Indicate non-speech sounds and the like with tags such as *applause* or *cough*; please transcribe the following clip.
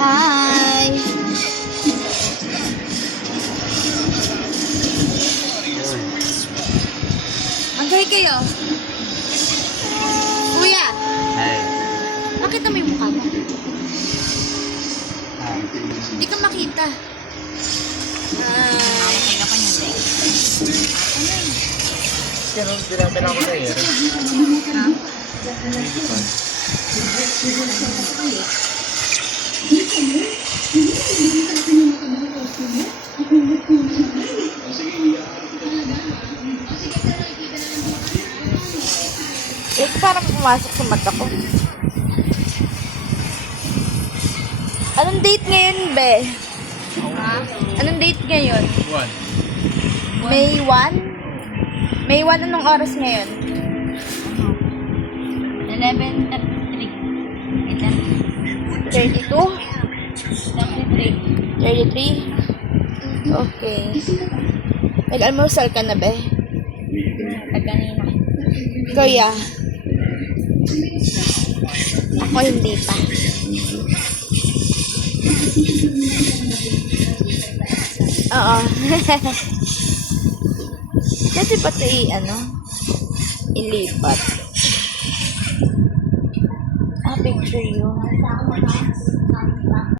Hi! Maghay kayo. Kuya, Ay. bakit na may mukha mo? Ah. Hindi ka makita. Ah, niya, Dek. Pero pinapin ako sa iyo. Ha? Eh, parang pumasok sa mata ko. Anong date ngayon, be? Ha? Anong date ngayon? May 1? May 1 anong oras ngayon? 11.33. 32? 33. 33? Okay. Nag-almusal ka na, be? Pag kanina. Kuya. Ako hindi pa. Oo. *laughs* Kasi pati ano, ilipat. Ah, picture yun.